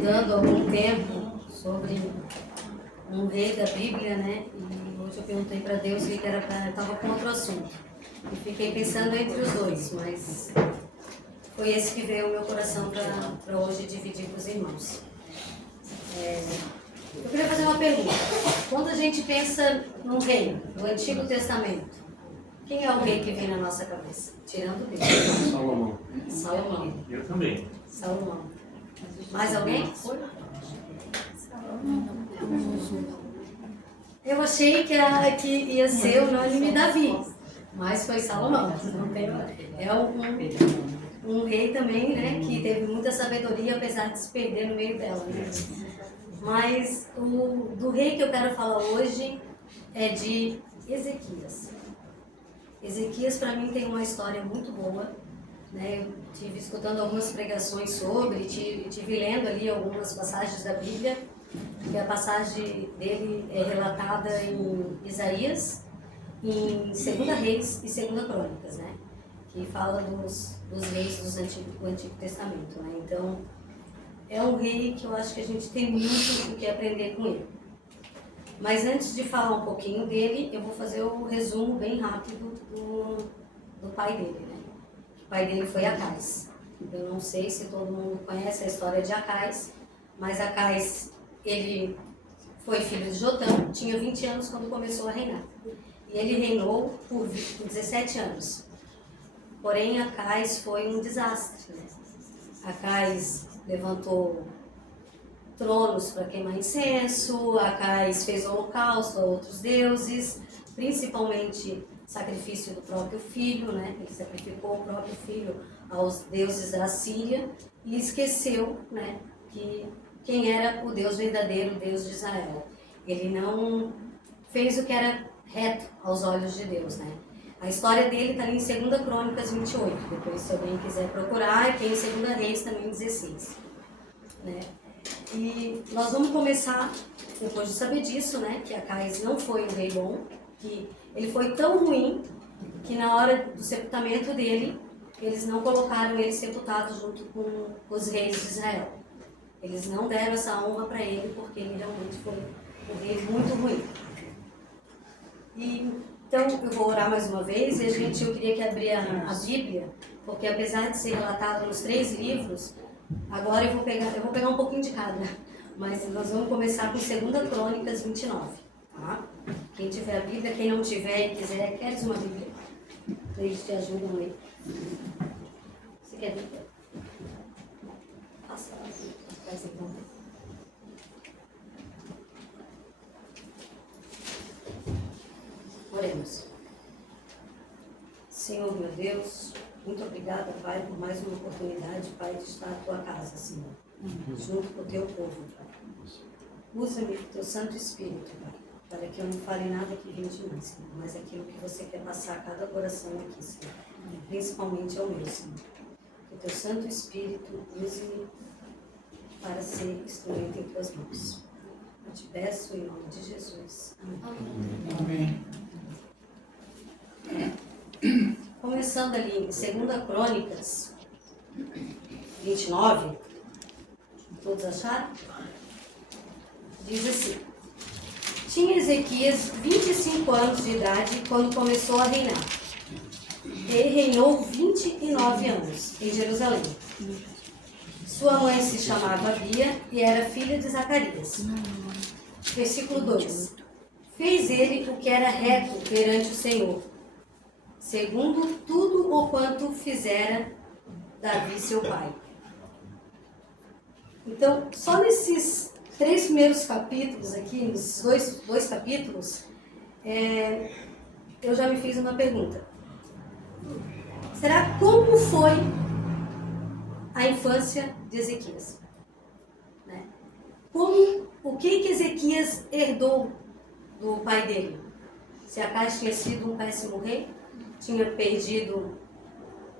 estudando há algum tempo sobre um rei da Bíblia, né? E hoje eu perguntei para Deus e ele estava com outro assunto. E fiquei pensando entre os dois, mas foi esse que veio ao meu coração para hoje dividir com os irmãos. Eu queria fazer uma pergunta. Quando a gente pensa num rei do Antigo Testamento, quem é o rei que vem na nossa cabeça? Tirando Deus. Salomão. Salomão. Eu também. Salomão. Mais alguém? Eu achei que ia ser unânime Davi, mas foi Salomão. É um rei também, né, que teve muita sabedoria, apesar de se perder no meio dela. Né? Mas do rei que eu quero falar hoje é de Ezequias. Ezequias, para mim, tem uma história muito boa. Né? Eu tive escutando algumas pregações sobre, tive lendo ali algumas passagens da Bíblia, que a passagem dele é relatada em Isaías, em 2 Reis e 2 Crônicas, né? Que fala dos reis do Antigo Testamento. Né? Então, é um rei que eu acho que a gente tem muito o que aprender com ele. Mas antes de falar um pouquinho dele, eu vou fazer o resumo bem rápido do pai dele. Né? O pai dele foi Acais. Eu não sei se todo mundo conhece a história de Acais, mas Acais, ele foi filho de Jotão, tinha 20 anos quando começou a reinar. E ele reinou por 17 anos. Porém, Acais foi um desastre. Né? Acais levantou tronos para queimar incenso, Acais fez holocausto a outros deuses, principalmente sacrifício do próprio filho, né? Ele sacrificou o próprio filho aos deuses da Síria e esqueceu, né, que quem era o Deus verdadeiro, o Deus de Israel. Ele não fez o que era reto aos olhos de Deus, né? A história dele está ali em 2 Crônicas 28, depois se alguém quiser procurar, e tem em 2 Reis também 16. Né? E nós vamos começar, depois de saber disso, né, que Acais não foi um rei bom, que ele foi tão ruim que na hora do sepultamento dele, eles não colocaram ele sepultado junto com os reis de Israel. Eles não deram essa honra para ele porque ele realmente foi um rei muito ruim. Então eu vou orar mais uma vez e eu queria que abrir a Bíblia, porque apesar de ser relatado nos 3 livros, agora eu vou pegar um pouquinho de cada, mas nós vamos começar com 2 Crônicas 29, tá? Quem tiver a Bíblia, quem não tiver e quiser, queres uma Bíblia? Eles te ajudam aí. Você quer Bíblia? Passa, faz então. Oremos. Senhor, meu Deus, muito obrigada, Pai, por mais uma oportunidade, Pai, de estar na Tua casa, Senhor, junto com o Teu povo, Pai. Usa-me com o Teu Santo Espírito, Pai, para que eu não fale nada que vem de mim, Senhor, mas aquilo que você quer passar a cada coração aqui, Senhor, principalmente ao meu, Senhor. Que o Teu Santo Espírito use-me para ser instrumento em Tuas mãos. Eu te peço em nome de Jesus. Amém. Começando ali em 2 Crônicas 29, todos acharam? Diz assim: tinha Ezequias 25 anos de idade quando começou a reinar. Ele reinou 29 anos em Jerusalém. Sua mãe se chamava Abia e era filha de Zacarias. Versículo 2: fez ele o que era reto perante o Senhor, segundo tudo o quanto fizera Davi seu pai. Então, só nesses 3 primeiros capítulos aqui, nos dois capítulos, eu já me fiz uma pergunta. Será como foi a infância de Ezequias? Né? O que Ezequias herdou do pai dele? Se Acais tinha sido um péssimo rei, tinha perdido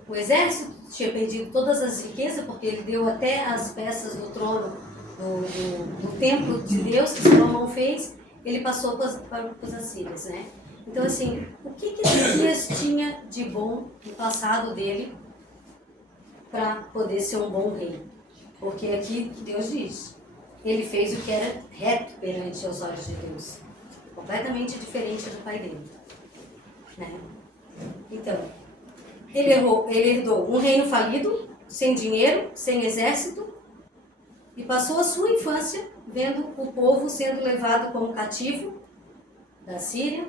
o exército, tinha perdido todas as riquezas, porque ele deu até as peças do trono do templo de Deus que Salomão fez, ele passou para os assírios, né? Então, assim, o que Ezequias tinha de bom no passado dele para poder ser um bom rei? Porque aqui Deus diz, ele fez o que era reto perante os olhos de Deus. Completamente diferente do pai dele. Né? Então, ele herdou um reino falido, sem dinheiro, sem exército, e passou a sua infância vendo o povo sendo levado como cativo da Síria,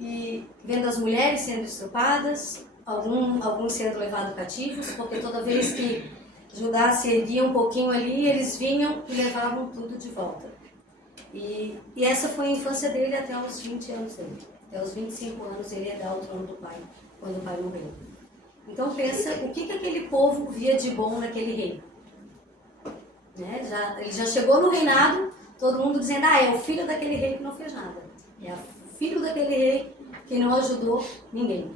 e vendo as mulheres sendo estrupadas, alguns sendo levados cativos, porque toda vez que Judá se erguia um pouquinho ali, eles vinham e levavam tudo de volta. E essa foi a infância dele até os 20 anos dele. Até os 25 anos ele herdar o trono do pai, quando o pai morreu. Então pensa o que aquele povo via de bom naquele rei. Né? Ele já chegou no reinado, todo mundo dizendo, é o filho daquele rei que não fez nada. É o filho daquele rei que não ajudou ninguém.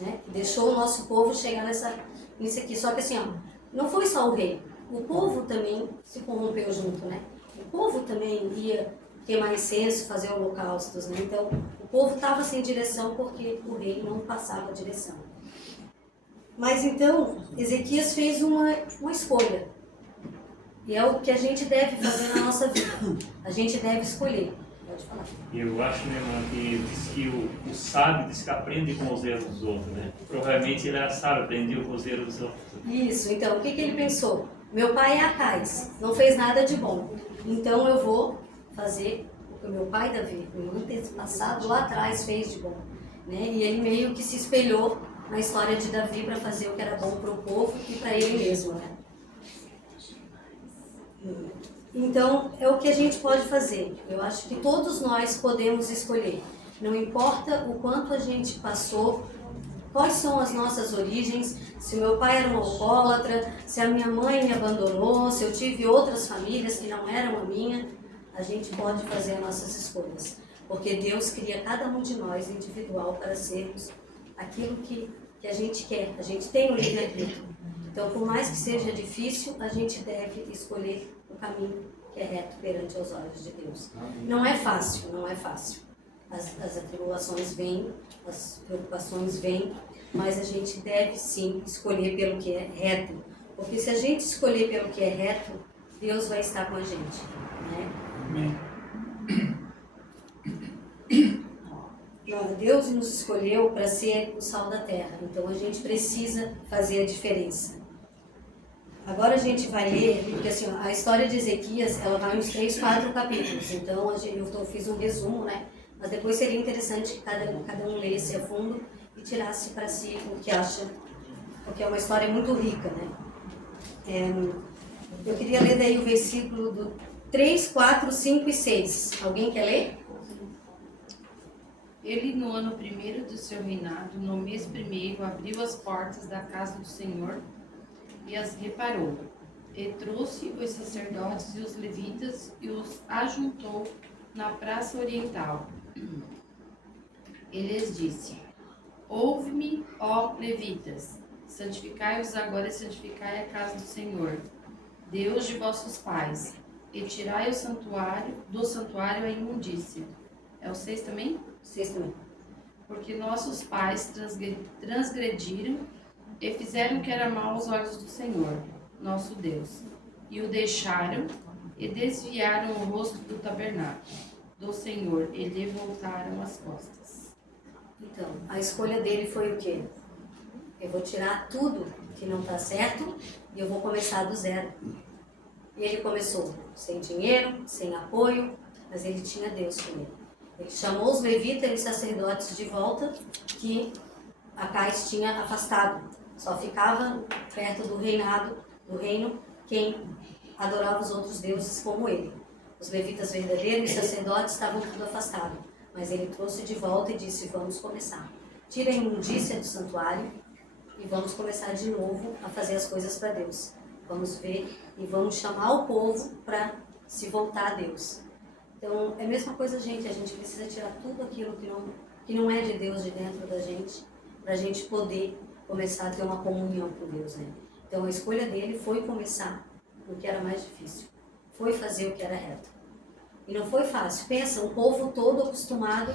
Né? Que deixou o nosso povo chegar nisso aqui. Só que assim, ó, não foi só o rei. O povo também se corrompeu junto, né? O povo também ia queimar incenso, fazer holocaustos, né? Então, o povo estava sem direção porque o rei não passava a direção. Mas então, Ezequias fez uma escolha. E é o que a gente deve fazer na nossa vida. A gente deve escolher. Pode falar. Eu acho, minha irmã, que diz que o sábio diz que aprende com os erros dos outros, né? Provavelmente ele era sábio, aprendeu com os erros dos outros. Isso, então, o que ele pensou? Meu pai é Acais, não fez nada de bom. Então eu vou fazer o que o meu pai Davi, meu antepassado lá atrás, fez de bom. Né? E ele meio que se espelhou na história de Davi para fazer o que era bom para o povo e para ele mesmo. Né? Então, é o que a gente pode fazer. Eu acho que todos nós podemos escolher. Não importa o quanto a gente passou, quais são as nossas origens, se o meu pai era um alcoólatra, se a minha mãe me abandonou, se eu tive outras famílias que não eram a minha, a gente pode fazer as nossas escolhas. Porque Deus cria cada um de nós individual para sermos aquilo que a gente quer. A gente tem o livre-arbítrio. Então, por mais que seja difícil, a gente deve escolher o caminho que é reto perante os olhos de Deus. Não é fácil, não é fácil. As atribulações vêm, as preocupações vêm, mas a gente deve sim escolher pelo que é reto. Porque se a gente escolher pelo que é reto, Deus vai estar com a gente. Né? Amém. Deus nos escolheu para ser o sal da terra, então a gente precisa fazer a diferença. Agora a gente vai ler, porque assim, a história de Ezequias, ela vai uns 3, 4 capítulos, então eu fiz um resumo, né? Mas depois seria interessante que cada um lesse a fundo e tirasse para si o que acha, porque é uma história muito rica, né? Eu queria ler daí o versículo do 3, 4, 5 e 6. Alguém quer ler? Ele, no ano primeiro do seu reinado, no mês primeiro, abriu as portas da casa do Senhor e as reparou. E trouxe os sacerdotes e os levitas e os ajuntou na praça oriental. Ele lhes disse: Ouve-me, ó levitas, santificai-vos agora e santificai a casa do Senhor, Deus de vossos pais, e tirai do santuário a imundícia. É o 6 também? 6 também. Porque nossos pais transgrediram e fizeram o que era mal aos olhos do Senhor, nosso Deus, e o deixaram e desviaram o rosto do tabernáculo do Senhor e lhe voltaram as costas. Então, a escolha dele foi o quê? Eu vou tirar tudo que não está certo e eu vou começar do zero. E ele começou sem dinheiro, sem apoio, mas ele tinha Deus com ele. Ele chamou os levitas e os sacerdotes de volta que Acais tinha afastado. Só ficava perto do reino, quem adorava os outros deuses como ele. Os levitas verdadeiros e os sacerdotes estavam tudo afastados. Mas ele trouxe de volta e disse: vamos começar. Tira a imundícia do santuário e vamos começar de novo a fazer as coisas para Deus. Vamos ver e vamos chamar o povo para se voltar a Deus. Então, é a mesma coisa, a gente precisa tirar tudo aquilo que não é de Deus de dentro da gente, para a gente poder começar a ter uma comunhão com Deus, né? Então, a escolha dele foi começar no que era mais difícil, foi fazer o que era reto. E não foi fácil. Pensa, um povo todo acostumado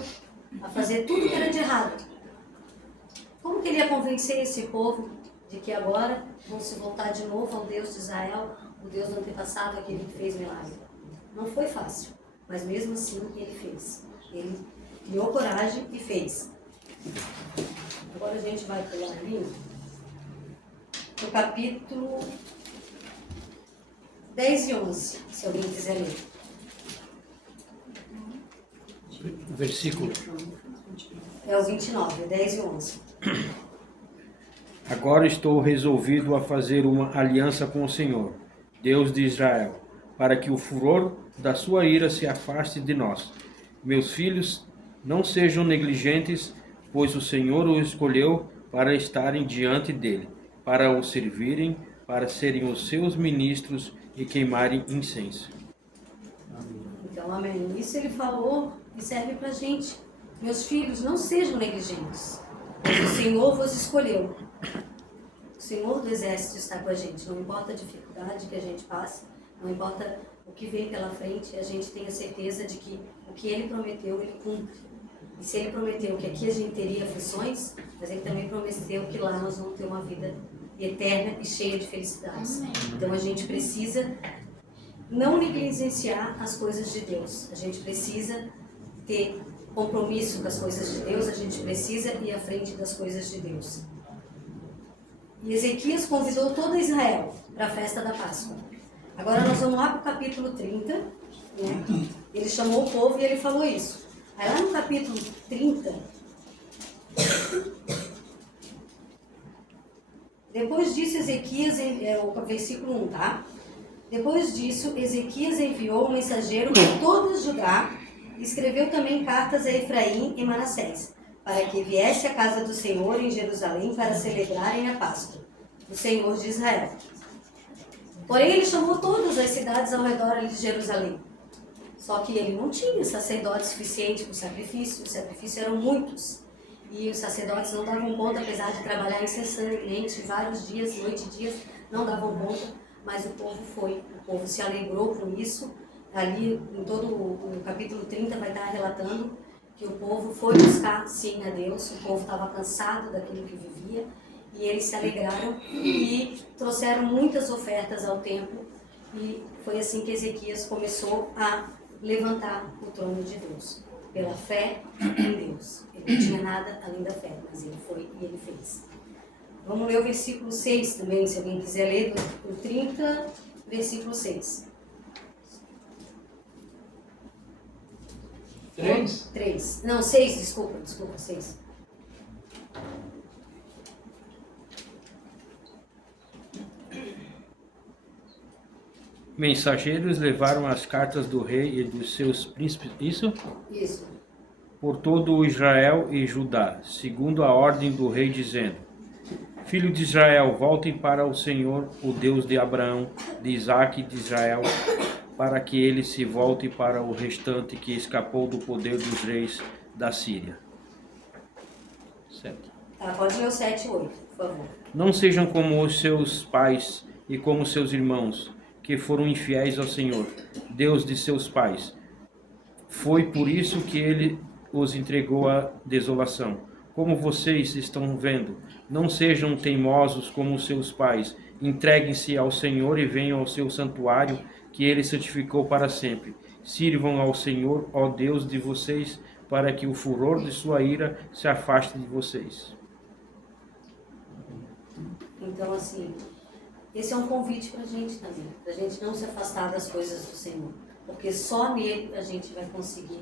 a fazer tudo que era de errado. Como que ele ia convencer esse povo de que agora vão se voltar de novo ao Deus de Israel, o Deus do antepassado, aquele que fez milagre. Não foi fácil, mas mesmo assim ele fez. Ele criou coragem e fez. Agora a gente vai pular ali no capítulo 10 e 11, se alguém quiser ler. Versículo. É o 29, 10 e 11. Agora estou resolvido a fazer uma aliança com o Senhor, Deus de Israel, para que o furor da sua ira se afaste de nós. Meus filhos não sejam negligentes, pois o Senhor os escolheu para estarem diante dele, para o servirem, para serem os seus ministros e queimarem incenso. Então, amém. Isso ele falou e serve para a gente. Meus filhos, não sejam negligentes, pois o Senhor vos escolheu. O Senhor do Exército está com a gente. Não importa a dificuldade que a gente passe, não importa o que vem pela frente, a gente tem a certeza de que o que Ele prometeu, Ele cumpre. E se Ele prometeu que aqui a gente teria aflições, mas Ele também prometeu que lá nós vamos ter uma vida eterna e cheia de felicidades. Então a gente precisa não negligenciar as coisas de Deus. A gente precisa ter compromisso com as coisas de Deus, a gente precisa ir à frente das coisas de Deus. E Ezequias convidou todo Israel para a festa da Páscoa. Agora nós vamos lá para o capítulo 30, né? Ele chamou o povo e ele falou isso. Aí lá no capítulo 30, depois disso Ezequias, o versículo 1, tá? Depois disso, Ezequias enviou um mensageiro por todo Judá e escreveu também cartas a Efraim e Manassés, para que viesse à casa do Senhor em Jerusalém para celebrarem a Páscoa, do Senhor de Israel. Porém, ele chamou todas as cidades ao redor de Jerusalém. Só que ele não tinha sacerdote suficiente para o sacrifício, os sacrifícios eram muitos. E os sacerdotes não davam conta, apesar de trabalhar incessantemente, vários dias, noite e dias, não davam conta. Mas o povo se alegrou com isso. Ali, em todo o capítulo 30, vai estar relatando que o povo foi buscar, sim, a Deus. O povo estava cansado daquilo que vivia. E eles se alegraram e trouxeram muitas ofertas ao templo. E foi assim que Ezequias começou a levantar o trono de Deus. Pela fé em Deus. Ele não tinha nada além da fé, mas ele foi e ele fez. Vamos ler o versículo 6 também, se alguém quiser ler, do 30, versículo 6. 3? Não, 6, desculpa, 6. Mensageiros levaram as cartas do rei e dos seus príncipes, isso? Isso. Por todo o Israel e Judá, segundo a ordem do rei, dizendo: Filho de Israel, voltem para o Senhor, o Deus de Abraão, de Isaque e de Israel, para que ele se volte para o restante que escapou do poder dos reis da Síria. 7. Tá, pode ler o 7 e 8, por favor. Não sejam como os seus pais e como seus irmãos, que foram infiéis ao Senhor, Deus de seus pais. Foi por isso que ele os entregou à desolação. Como vocês estão vendo, não sejam teimosos como seus pais. Entreguem-se ao Senhor e venham ao seu santuário, que ele santificou para sempre. Sirvam ao Senhor, ó Deus de vocês, para que o furor de sua ira se afaste de vocês. Então, assim, esse é um convite para a gente também, para a gente não se afastar das coisas do Senhor, porque só nele a gente vai conseguir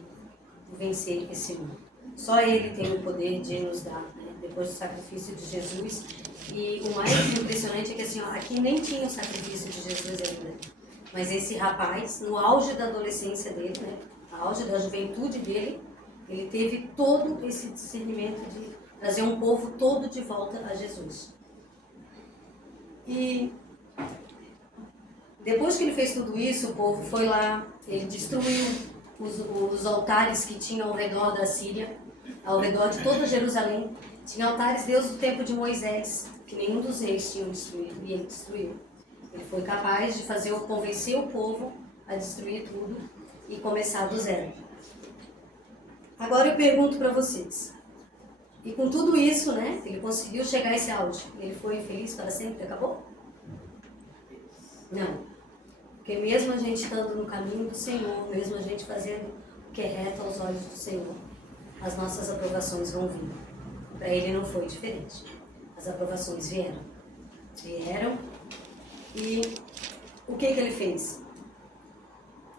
vencer esse mundo. Só Ele tem o poder de nos dar, né? Depois do sacrifício de Jesus. E o mais impressionante é que assim, ó, aqui nem tinha o sacrifício de Jesus ainda. Mas esse rapaz, no auge da adolescência dele, né? No auge da juventude dele, ele teve todo esse discernimento de trazer um povo todo de volta a Jesus. E depois que ele fez tudo isso, o povo foi lá, ele destruiu os altares que tinham ao redor da Síria, ao redor de toda Jerusalém. Tinha altares desde o tempo de Moisés, que nenhum dos reis tinham destruído, e ele destruiu. Ele foi capaz de convencer o povo a destruir tudo e começar do zero. Agora eu pergunto para vocês, E com tudo isso, né, ele conseguiu chegar a esse auge. Ele foi feliz para sempre, acabou? Não. Porque mesmo a gente estando no caminho do Senhor, mesmo a gente fazendo o que é reto aos olhos do Senhor, as nossas aprovações vão vir. Para ele não foi diferente. As aprovações vieram. Vieram. E o que ele fez?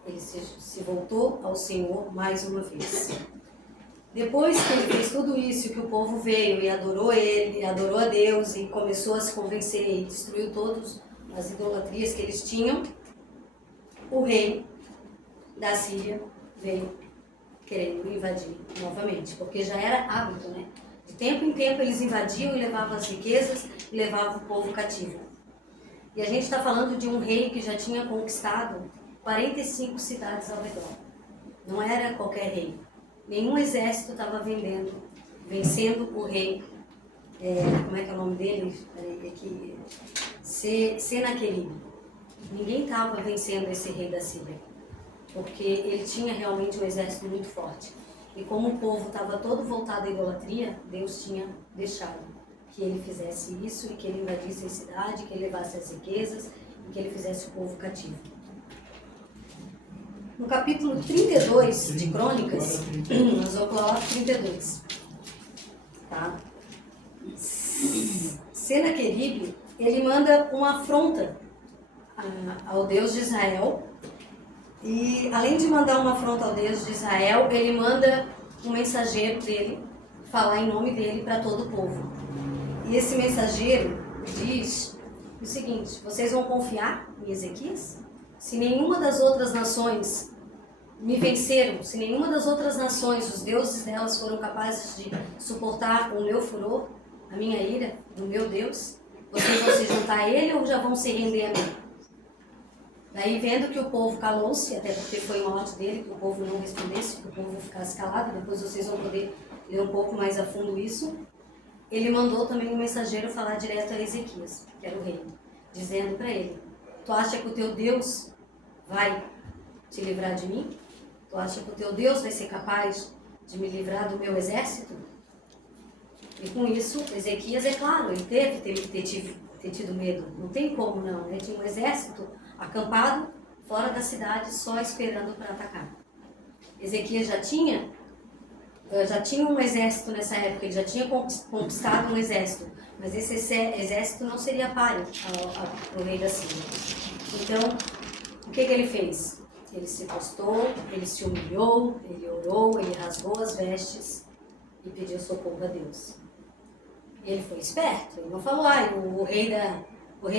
Ele se voltou ao Senhor mais uma vez. Depois que ele fez tudo isso, que o povo veio e adorou ele, adorou a Deus e começou a se convencer e destruiu todas as idolatrias que eles tinham, o rei da Síria veio querendo invadir novamente, porque já era hábito, né? De tempo em tempo eles invadiam e levavam as riquezas e levavam o povo cativo. E a gente está falando de um rei que já tinha conquistado 45 cidades ao redor. Não era qualquer rei. Nenhum exército estava vencendo o rei, como é que é o nome dele? Senaqueribe. Ninguém estava vencendo esse rei da Síria, porque ele tinha realmente um exército muito forte. E como o povo estava todo voltado à idolatria, Deus tinha deixado que ele fizesse isso e que ele invadisse a cidade, que ele levasse as riquezas e que ele fizesse o povo cativo. No capítulo 32 de Crônicas, nós vamos pular lá para 32. Tá? Senaqueribe, ele manda uma afronta ao Deus de Israel. E além de mandar uma afronta ao Deus de Israel, ele manda um mensageiro dele falar em nome dele para todo o povo. E esse mensageiro diz o seguinte: vocês vão confiar em Ezequias? Se nenhuma das outras nações me venceram, se nenhuma das outras nações, os deuses delas foram capazes de suportar o meu furor, a minha ira, do meu Deus, vocês vão se juntar a ele ou já vão se render a mim? Daí, vendo que o povo calou-se, até porque foi uma ordem dele, que o povo não respondesse, que o povo ficasse calado, depois vocês vão poder ler um pouco mais a fundo isso, ele mandou também um mensageiro falar direto a Ezequias, que era o rei, dizendo para ele: tu acha que o teu Deus vai te livrar de mim? Tu acha que o teu Deus vai ser capaz de me livrar do meu exército? E com isso, Ezequias, é claro, ele ter tido medo. Não tem como não, né? Tinha um exército acampado fora da cidade, só esperando para atacar. Ezequias já tinha um exército nessa época, ele já tinha conquistado um exército, mas esse exército não seria páreo ao rei da Síria. Então, o que ele fez? Ele se postou, ele se humilhou, ele orou, ele rasgou as vestes e pediu socorro a Deus. E ele foi esperto, ele não falou: o rei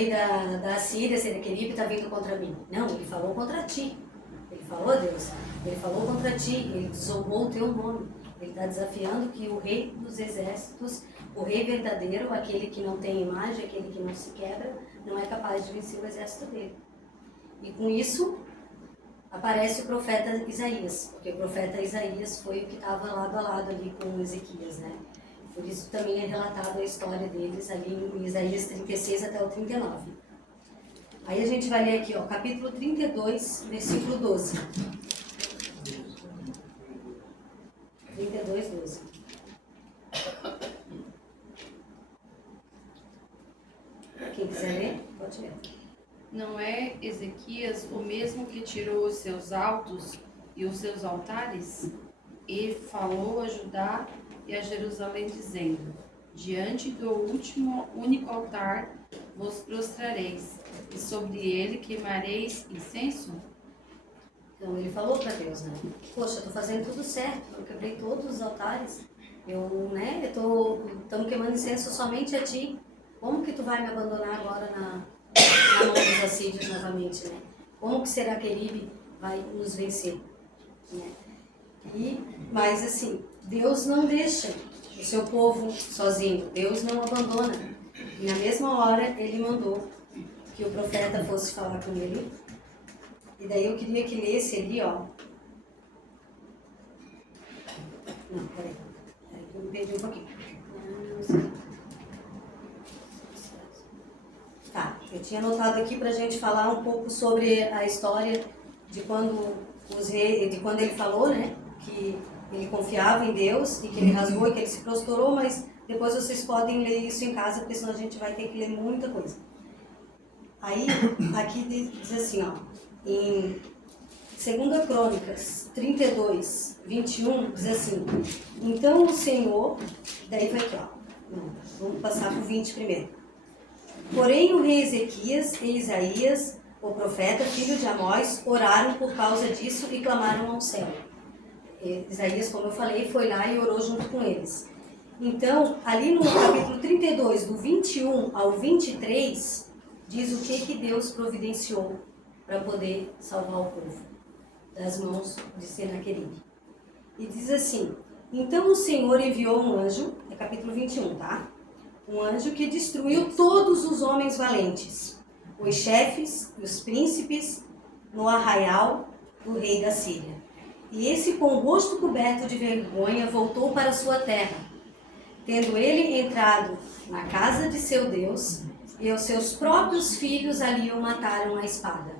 da Síria, Senaqueribe, está vindo contra mim. Não, ele falou contra ti. Ele falou a Deus, ele falou contra ti, ele desonrou o teu nome. Ele está desafiando que o rei dos exércitos, o rei verdadeiro, aquele que não tem imagem, aquele que não se quebra, não é capaz de vencer o exército dele. E com isso, aparece o profeta Isaías, porque o profeta Isaías foi o que estava lado a lado ali com Ezequias, né? Por isso também é relatada a história deles ali em Isaías 36 até o 39. Aí a gente vai ler aqui, ó, capítulo 32, versículo 12. 32, 12. Quem quiser ler, pode ler. Não é Ezequias o mesmo que tirou os seus altos e os seus altares? E falou a Judá e a Jerusalém, dizendo: diante do único altar vos prostrareis, e sobre ele queimareis incenso? Então ele falou para Deus, né? Poxa, eu estou fazendo tudo certo, eu quebrei todos os altares, estamos queimando incenso somente a ti. Como que tu vai me abandonar agora na mão dos assírios novamente, né? Como que Senaqueribe vai nos vencer, né? Mas assim, Deus não deixa o seu povo sozinho, Deus não abandona. E na mesma hora ele mandou que o profeta fosse falar com ele. E daí eu queria que lesse ali, ó. Não, peraí. Eu me perdi um pouquinho. Tá, eu tinha anotado aqui pra gente falar um pouco sobre a história de quando ele falou, né, que ele confiava em Deus e que ele rasgou e que ele se prostrou, mas depois vocês podem ler isso em casa, porque senão a gente vai ter que ler muita coisa. Aí, aqui diz assim, ó, em 2 Crônicas 32, 21, diz assim: então o Senhor, daí vai aqui, ó, não, vamos passar para o 20 primeiro. Porém o rei Ezequias e Isaías, o profeta, filho de Amós, oraram por causa disso e clamaram ao céu. Isaías, como eu falei, foi lá e orou junto com eles. Então, ali no capítulo 32, do 21 ao 23, diz o que Deus providenciou para poder salvar o povo das mãos de Senaqueribe. E diz assim: então o Senhor enviou um anjo, é capítulo 21, tá? Um anjo que destruiu todos os homens valentes, os chefes e os príncipes, no arraial do rei da Síria. E esse, com o rosto coberto de vergonha, voltou para sua terra, tendo ele entrado na casa de seu Deus, e os seus próprios filhos ali o mataram à espada.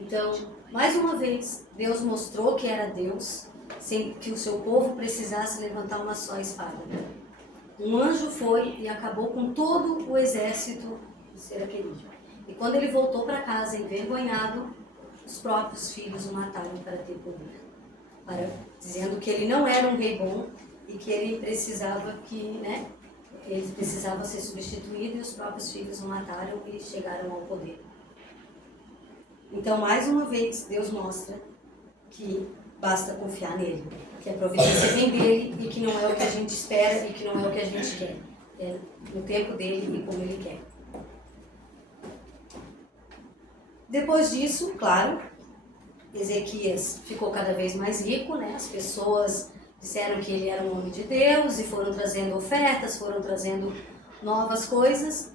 Então, mais uma vez, Deus mostrou que era Deus, sem que o seu povo precisasse levantar uma só espada. Um anjo foi e acabou com todo o exército de Senaqueribe. E quando ele voltou para casa envergonhado, os próprios filhos o mataram para ter poder, dizendo que ele não era um rei bom e que ele precisava ele precisava ser substituído, e os próprios filhos o mataram e chegaram ao poder. Então, mais uma vez, Deus mostra que basta confiar nele, que a providência vem dele e que não é o que a gente espera e que não é o que a gente quer. É no tempo dele e como ele quer. Depois disso, claro, Ezequias ficou cada vez mais rico, né? As pessoas disseram que ele era um homem de Deus e foram trazendo ofertas, foram trazendo novas coisas.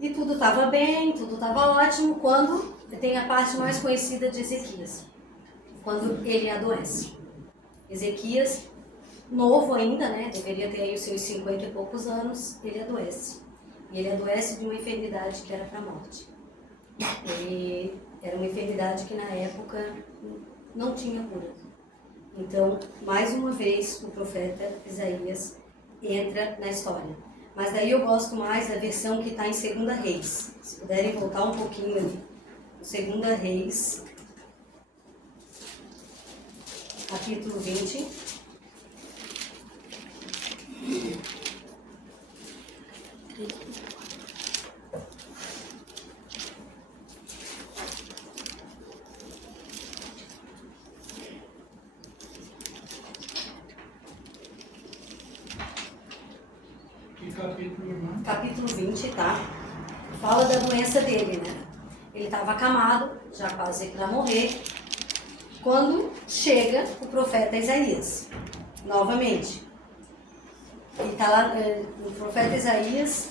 E tudo estava bem, tudo estava ótimo, quando tem a parte mais conhecida de Ezequias, quando ele adoece. Ezequias, novo ainda, né? Deveria ter aí os seus 50 e poucos anos, ele adoece. E ele adoece de uma enfermidade que era para a morte. E era uma enfermidade que na época não tinha cura. Então, mais uma vez, o profeta Isaías entra na história. Mas daí eu gosto mais da versão que está em 2 Reis. Se puderem voltar um pouquinho ali. 2 Reis, capítulo 20. Capítulo 20, tá? Fala da doença dele, né? Ele estava acamado, já quase para morrer, quando chega o profeta Isaías, novamente. E tá lá, o profeta Isaías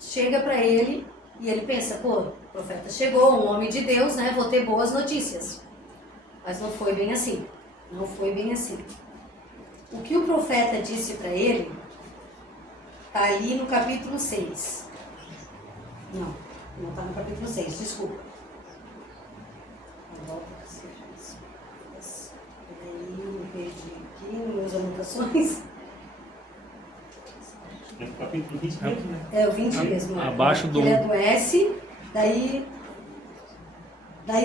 chega para ele e ele pensa, pô, o profeta chegou, um homem de Deus, né? Vou ter boas notícias. Mas não foi bem assim. Não foi bem assim. O que o profeta disse para ele está ali no capítulo 6. Não está no capítulo 6, desculpa. Aí eu me perdi aqui nas minhas anotações. É o capítulo 20 mesmo, né? É o 20 mesmo. Abaixo do... Ele adoece, daí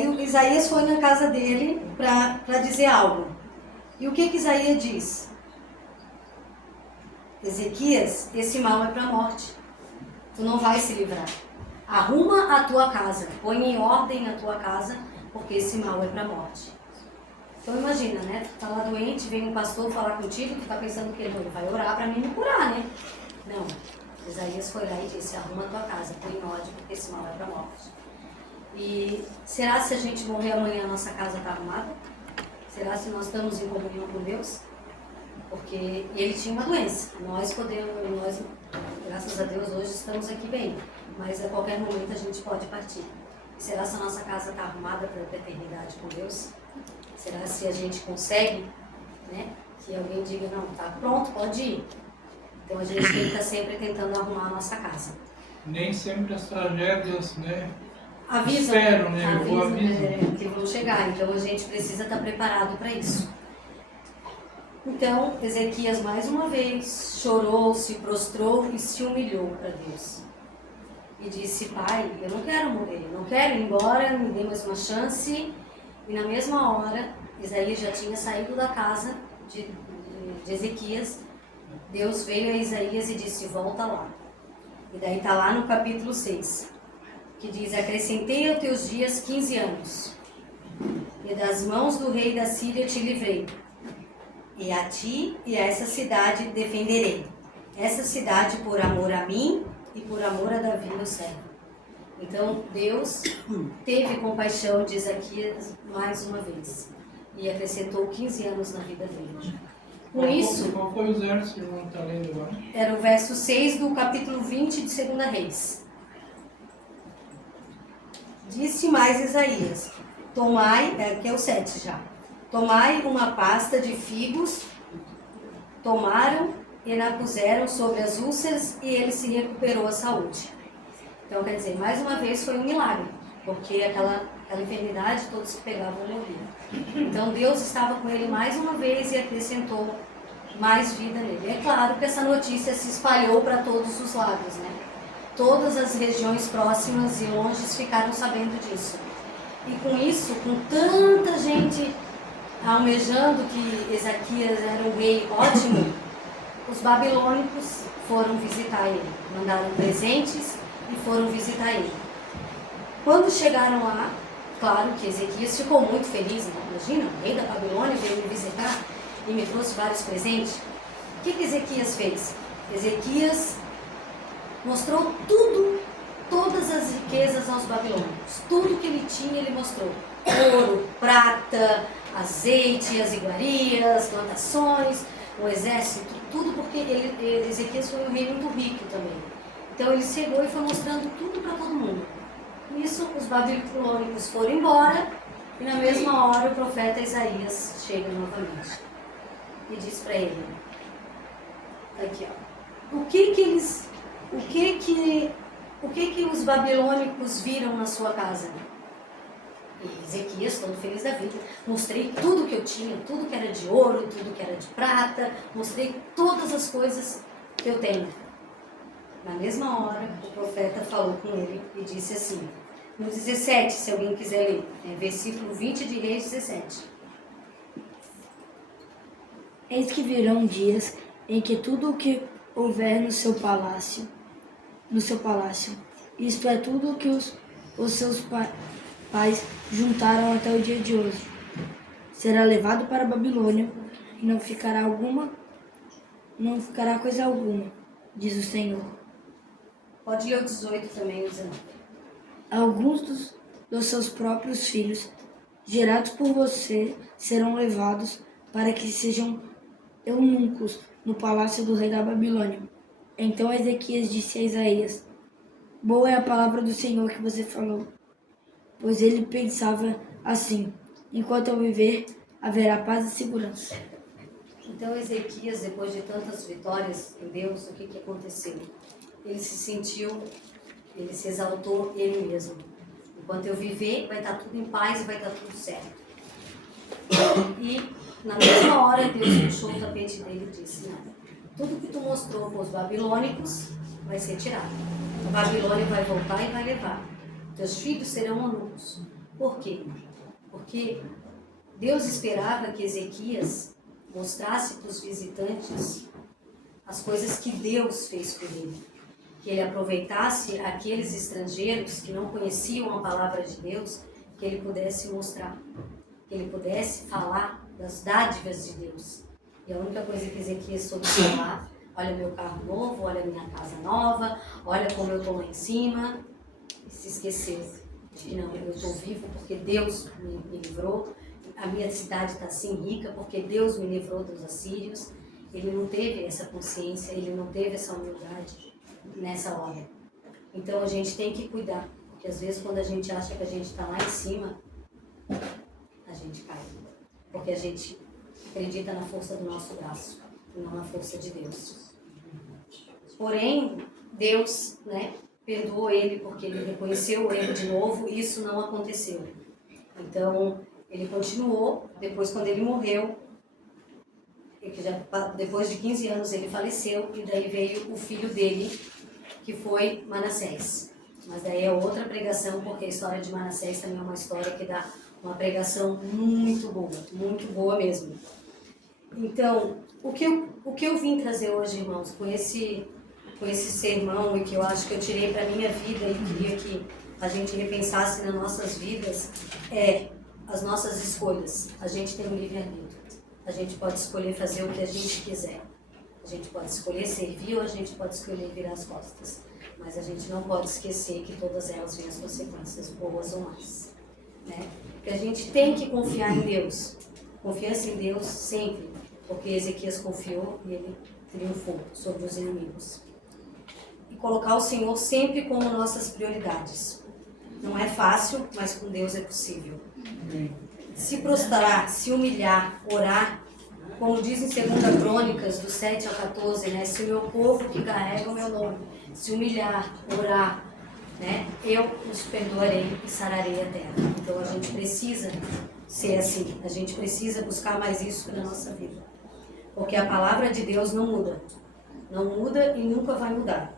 o Isaías foi na casa dele para dizer algo. E o que Isaías diz? Ezequias, esse mal é para a morte. Tu não vai se livrar. Arruma a tua casa, põe em ordem a tua casa, porque esse mal é para a morte. Então imagina, né? Tu tá lá doente, vem um pastor falar contigo, tu tá pensando que ele vai orar para mim me curar, né? Não. Isaías foi lá e disse, arruma a tua casa, põe em ordem, porque esse mal é para a morte. E será se a gente morrer amanhã a nossa casa está arrumada? Será se nós estamos em comunhão com Deus? Porque ele tinha uma doença. Nós, graças a Deus, hoje estamos aqui bem. Mas a qualquer momento a gente pode partir. Será se a nossa casa está arrumada para a eternidade com Deus? Será se a gente consegue, né? Que alguém diga, não, está pronto, pode ir. Então a gente tem que estar sempre tentando arrumar a nossa casa. Nem sempre as tragédias, né, avisam, Espero, né? Eu vou avisar. que vão chegar. Então a gente precisa estar preparado para isso. Então Ezequias mais uma vez chorou, se prostrou e se humilhou para Deus. E disse: Pai, eu não quero morrer, não quero ir embora, me dê mais uma chance. E na mesma hora, Isaías já tinha saído da casa de Ezequias. Deus veio a Isaías e disse: volta lá. E daí está lá no capítulo 6, que diz: acrescentei aos teus dias 15 anos, e das mãos do rei da Síria te livrei, e a ti e a essa cidade defenderei. Essa cidade por amor a mim e por amor a Davi, meu servo. Então Deus teve compaixão de Ezequias mais uma vez e acrescentou 15 anos na vida dele. Com isso, Qual foi o verso que o irmão está lendo agora? era o verso 6 do capítulo 20 de 2 Reis. Disse mais Isaías: tomai, que é o 7 já, tomai uma pasta de figos. Tomaram e na puseram sobre as úlceras e ele se recuperou a saúde. Então, quer dizer, mais uma vez foi um milagre, porque aquela enfermidade todos que pegavam morriam. Então Deus estava com ele mais uma vez e acrescentou mais vida nele. É claro que essa notícia se espalhou para todos os lados, né? Todas as regiões próximas e longes ficaram sabendo disso. E com isso, com tanta gente almejando que Ezequias era um rei ótimo, os babilônicos foram visitar ele, mandaram presentes e foram visitar ele. Quando chegaram lá, claro que Ezequias ficou muito feliz, né? Imagina, o rei da Babilônia veio me visitar e me trouxe vários presentes. O que Ezequias fez? Ezequias mostrou tudo, todas as riquezas aos babilônicos. Tudo que ele tinha, ele mostrou. Ouro, prata, azeite, as iguarias, plantações, o exército, tudo, porque Ezequias foi um rei muito rico também. Então ele chegou e foi mostrando tudo para todo mundo. Nisso, os babilônicos foram embora e na mesma hora o profeta Isaías chega novamente e diz para ele: aqui, ó, o que os babilônicos viram na sua casa? E Ezequias, todo feliz da vida, mostrei tudo que eu tinha, tudo que era de ouro, tudo que era de prata, mostrei todas as coisas que eu tenho. Na mesma hora, o profeta falou com ele e disse assim, no 17, se alguém quiser ler, versículo 20 de Reis 17. Eis que virão dias em que tudo o que houver no seu palácio, isto é, tudo o que os seus pais juntaram até o dia de hoje, será levado para a Babilônia e não ficará coisa alguma, diz o Senhor. Pode ler o 18 também, o 19. Alguns dos seus próprios filhos, gerados por você, serão levados para que sejam eunucos no palácio do rei da Babilônia. Então Ezequias disse a Isaías: boa é a palavra do Senhor que você falou. Pois ele pensava assim: enquanto eu viver, haverá paz e segurança. Então Ezequias, depois de tantas vitórias em Deus, o que aconteceu? Ele se exaltou ele mesmo. Enquanto eu viver, vai estar tudo em paz e vai estar tudo certo. E na mesma hora Deus puxou o tapete dele e disse: não, tudo que tu mostrou para os babilônicos vai ser tirado. A Babilônia vai voltar e vai levar. Teus filhos serão eunucos. Por quê? Porque Deus esperava que Ezequias mostrasse para os visitantes as coisas que Deus fez por ele. Que ele aproveitasse aqueles estrangeiros que não conheciam a palavra de Deus, que ele pudesse mostrar, que ele pudesse falar das dádivas de Deus. E a única coisa que Ezequias soube falar: olha meu carro novo, olha minha casa nova, olha como eu estou lá em cima. E se esqueceu de que não, eu estou vivo porque Deus me livrou, a minha cidade está assim rica porque Deus me livrou dos assírios. Ele não teve essa consciência, ele não teve essa humildade nessa hora. Então a gente tem que cuidar, porque às vezes quando a gente acha que a gente está lá em cima, a gente cai, porque a gente acredita na força do nosso braço e não na força de Deus. Porém, Deus, perdoou ele porque ele reconheceu o erro de novo, e isso não aconteceu. Então, ele continuou, depois quando ele morreu, depois de 15 anos ele faleceu, e daí veio o filho dele, que foi Manassés. Mas daí é outra pregação, porque a história de Manassés também é uma história que dá uma pregação muito boa mesmo. Então, o que eu vim trazer hoje, irmãos, com esse sermão, e que eu acho que eu tirei para a minha vida e queria que a gente repensasse nas nossas vidas, é as nossas escolhas. A gente tem um livre-arbítrio. A gente pode escolher fazer o que a gente quiser. A gente pode escolher servir ou a gente pode escolher virar as costas. Mas a gente não pode esquecer que todas elas vêm as consequências, boas ou más. Né? Porque a gente tem que confiar em Deus. Confiança em Deus sempre. Porque Ezequias confiou e ele triunfou sobre os inimigos. E colocar o Senhor sempre como nossas prioridades. Não é fácil, mas com Deus é possível. Se prostrar, se humilhar, orar, como diz em 2 Crônicas, do 7 ao 14, né? Se o meu povo que carrega o meu nome se humilhar, orar, né? Eu os perdoarei e sararei a terra. Então a gente precisa ser assim, a gente precisa buscar mais isso na nossa vida. Porque a palavra de Deus não muda. Não muda e nunca vai mudar.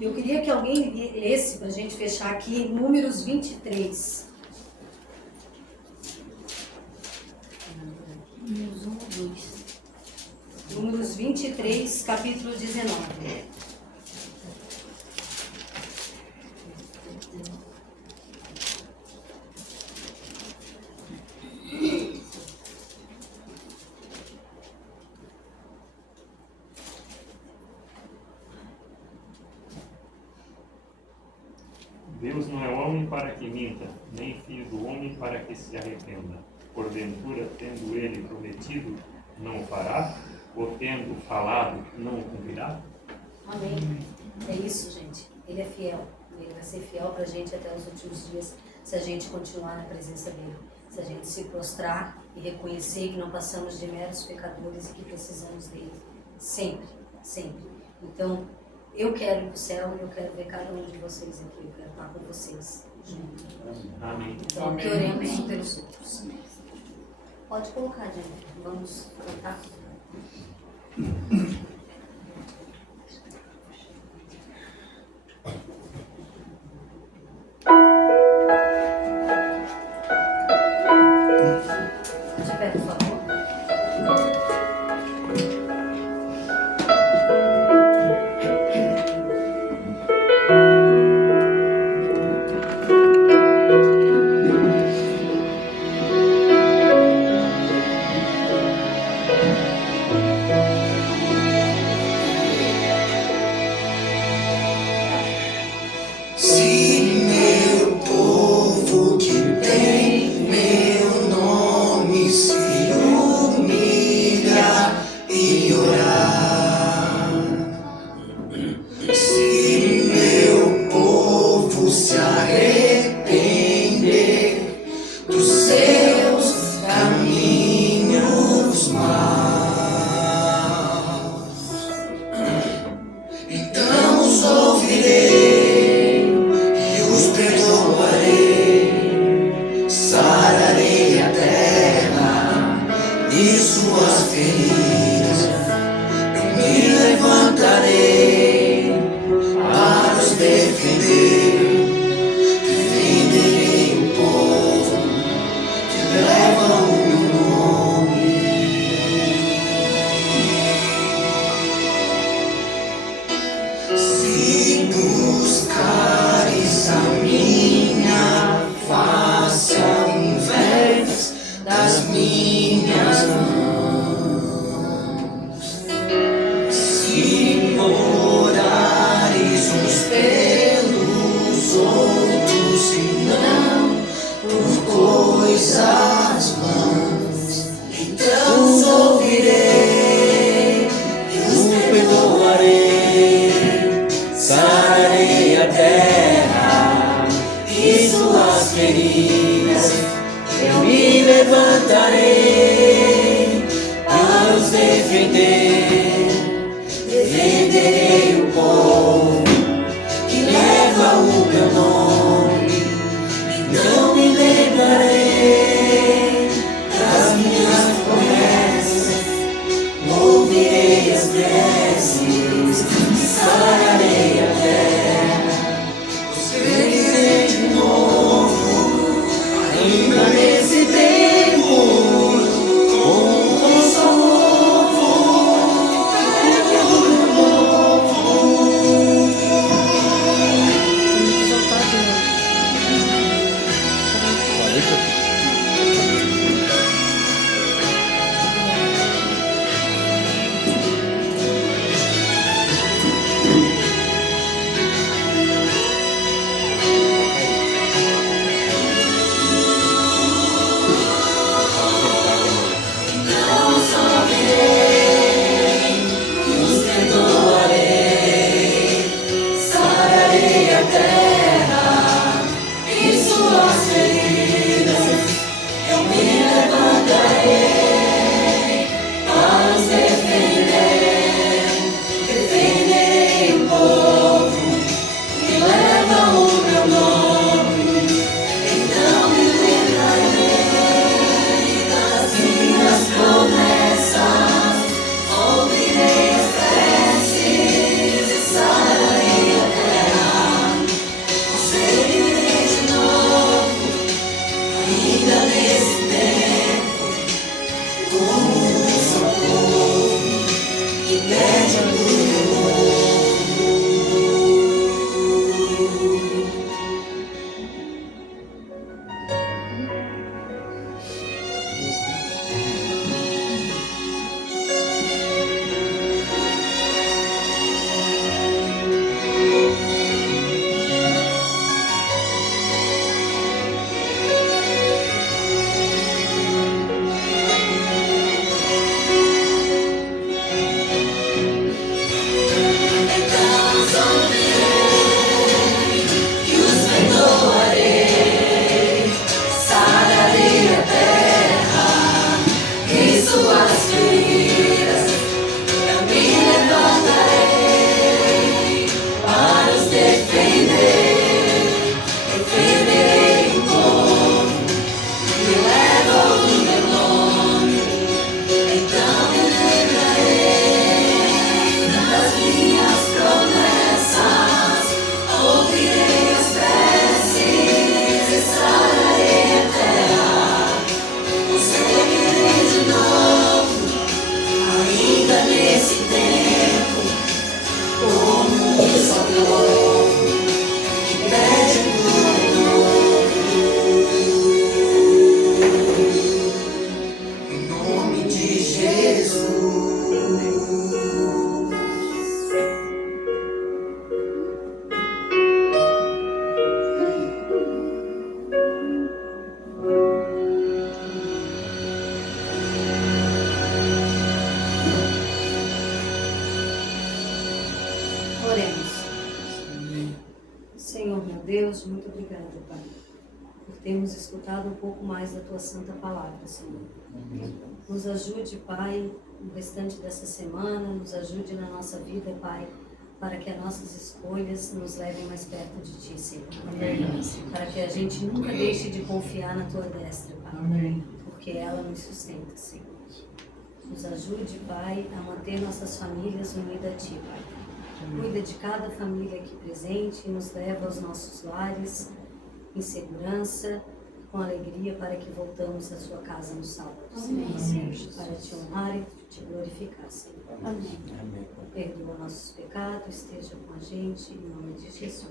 Eu queria que alguém lesse, para a gente fechar aqui, Números 23. Números 1 ou 2. Números 23, capítulo 19. Deus não é homem para que minta, nem filho do homem para que se arrependa. Porventura, tendo ele prometido, não o fará? Ou tendo falado, não o cumprirá? Amém. É isso, gente. Ele é fiel. Ele vai ser fiel para a gente até os últimos dias, se a gente continuar na presença dele. Se a gente se prostrar e reconhecer que não passamos de meros pecadores e que precisamos dele. Sempre, sempre. Então, eu quero ir para o céu e eu quero ver cada um de vocês aqui. Eu quero estar com vocês junto. Amém. Então, Amém. que oremos uns pelos outros. Pode colocar, gente. Vamos cantar. De pé, por favor. Se meu povo que tem meu nome se humilhar e orar, se meu povo se arrepender dos seus caminhos maus, então os ouvirei e os perdoarei, sararei a terra e suas feridas. Eu me levantarei para os defender, defenderei o povo que leva o meu nome. Se buscares a minha face ao invés das minhas mãos, se orares uns pelos outros e não por coisas vãs, então os ouvirei e os perdoarei, sararei a terra e suas feridas. Eu me levantarei para os defender, defenderei o povo que leva o Senhor, meu Deus, muito obrigada, Pai, por termos escutado um pouco mais da Tua Santa Palavra, Senhor. Nos ajude, Pai, no restante dessa semana, nos ajude na nossa vida, Pai, para que as nossas escolhas nos levem mais perto de Ti, Senhor. Para que a gente nunca deixe de confiar na Tua destra, Pai. Amém. Porque ela nos sustenta, Senhor. Nos ajude, Pai, a manter nossas famílias unidas a Ti, Pai. Cuida de cada família aqui presente e nos leva aos nossos lares em segurança, com alegria, para que voltamos à Sua casa no sábado, Senhor, para Te honrar e Te glorificar, Senhor. Amém. Perdoa nossos pecados, esteja com a gente, em nome de Jesus.